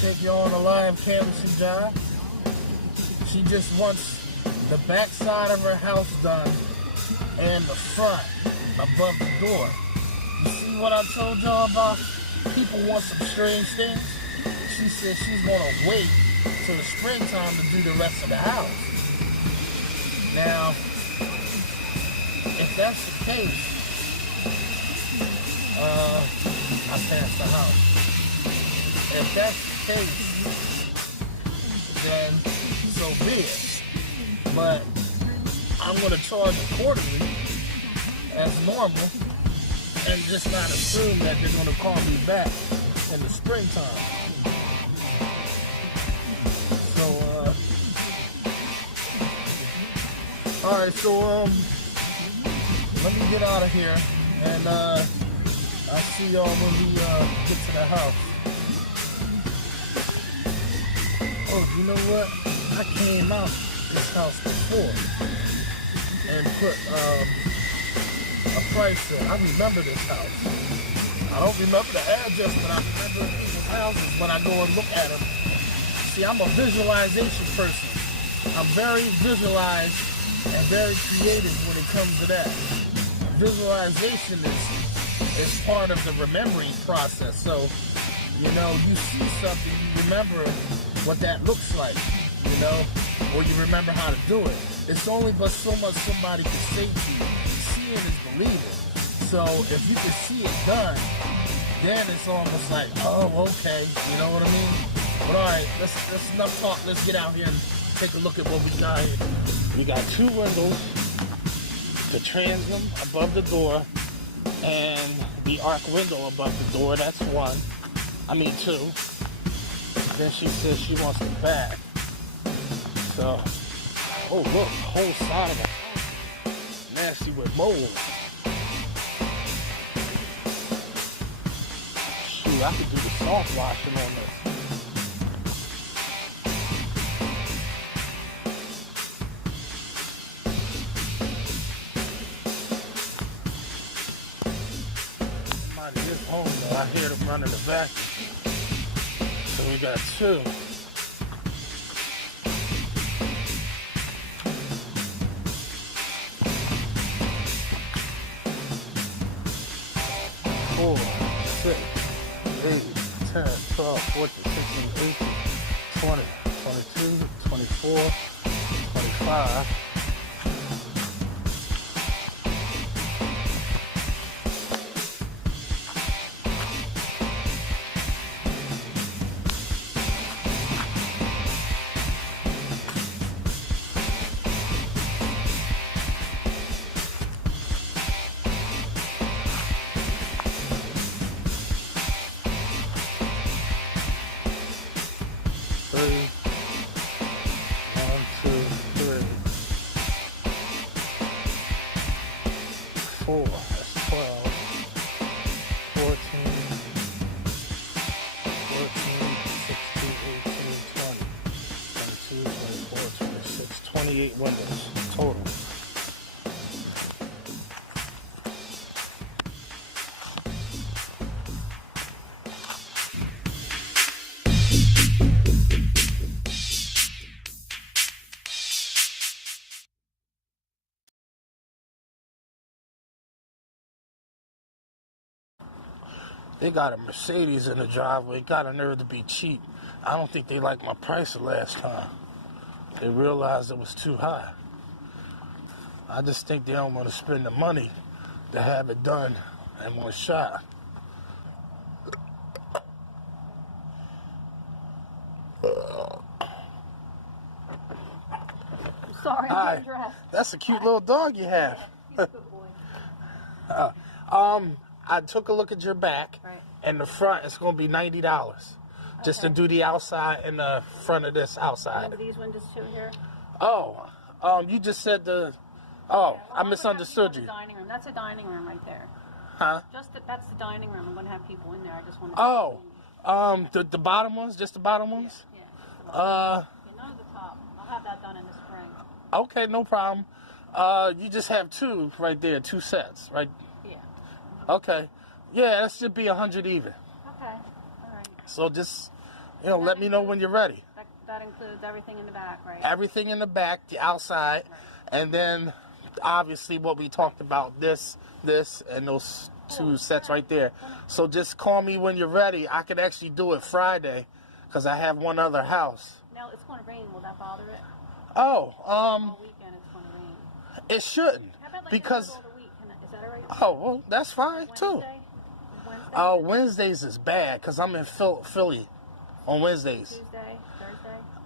take you on a live canvassing job. She just wants the back side of her house done and the front above the door. You see what I told y'all about? People want some strange things. She said she's gonna wait till the springtime to do the rest of the house. Now, if that's the case, I passed the house. If that's the case, then so be it. But I'm going to charge accordingly as normal and just not assume that they're going to call me back in the springtime. So, alright, so, let me get out of here and, I'll see y'all when we, get to the house. Oh, you know what? I came out this house before and put a price in. I remember this house. I don't remember the address, but I remember people's houses when I go and look at them. See, I'm a visualization person. I'm very visualized and very creative when it comes to that. Visualization is part of the remembering process. So, you know, you see something, you remember what that looks like, you know, or you remember how to do it. It's only but so much somebody can say to you. Seeing is believing. So if you can see it done, then it's almost like, oh, okay, you know what I mean? But all right, that's enough talk. Let's get out here and take a look at what we got here. We got two windows, the transom above the door, and the arc window above the door. That's one. I mean two. Then she says she wants the back. So, oh look, whole side of it. Nasty with mold. Shoot, I could do the soft washing on this. Somebody is home though. I hear them running the vacuum. So we got two. Four, 6, 8, 10, 12, 14, 16, 18, 20, 22, 24, 25. That's 12, 14, 16, 18, 20, 22, 24, 26, 28 windows total. They got a Mercedes in the driveway. Got a nerve to be cheap. I don't think they liked my price the last time. They realized it was too high. I just think they don't want to spend the money to have it done in one shot. I'm sorry, I'm dressed. That's a cute little dog you have. He's a good boy. I took a look at your back, Right. and the front is going to be $90 just to do the outside and the front of this outside. And these windows too here? Oh, you just said the. Oh, Yeah, well, I misunderstood you. Dining room. That's a dining room right there. Huh? That's the dining room. I'm going to have people in there. I just want to. The bottom ones, just the bottom ones. Yeah. None of the top. I'll have that done in the spring. Okay, no problem. You just have two right there, two sets, right? Yeah. Okay. Yeah, that should be 100 even. Okay. All right. So just You know, let me know when you're ready. That includes everything in the back, right? Everything in the back, the outside, and then obviously what we talked about, this, and those two sets right there. So just call me when you're ready. I can actually do it Friday because I have one other house. Now, it's going to rain. Will that bother it? Oh, All weekend it's going to rain. it shouldn't. How about like because in the middle of the week? Is that all right? Oh, well, that's fine too. Wednesday? Wednesdays is bad because I'm in Philly on Wednesdays. Tuesday?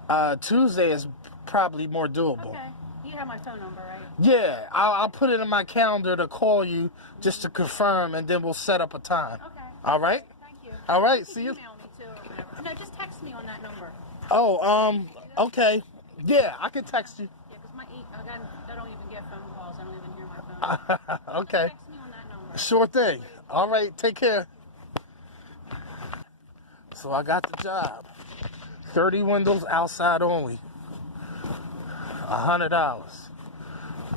Thursday? Tuesday is probably more doable. Okay. You have my phone number, right? Yeah, I'll put it in my calendar to call you just to confirm, and then we'll set up a time. Okay. All right? Thank you. All right, You can see you. email me too or whatever. No, just text me on that number. Oh, okay. Yeah, I can text you. Yeah, because I don't even get phone calls. I don't even hear my phone. Okay. Text me on that number. Sure thing. All right, take care. So I got the job. 30 windows outside only. $100.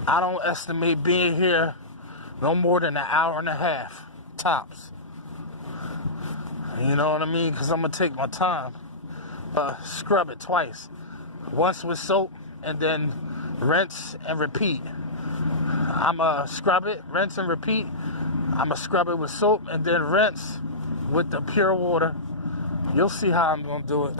I don't estimate being here no more than an hour and a half, tops. You know what I mean? Because I'm going to take my time. Scrub it twice. Once with soap and then rinse and repeat. I'm going to scrub it, rinse and repeat. I'm going to scrub it with soap and then rinse with the pure water. You'll see how I'm going to do it.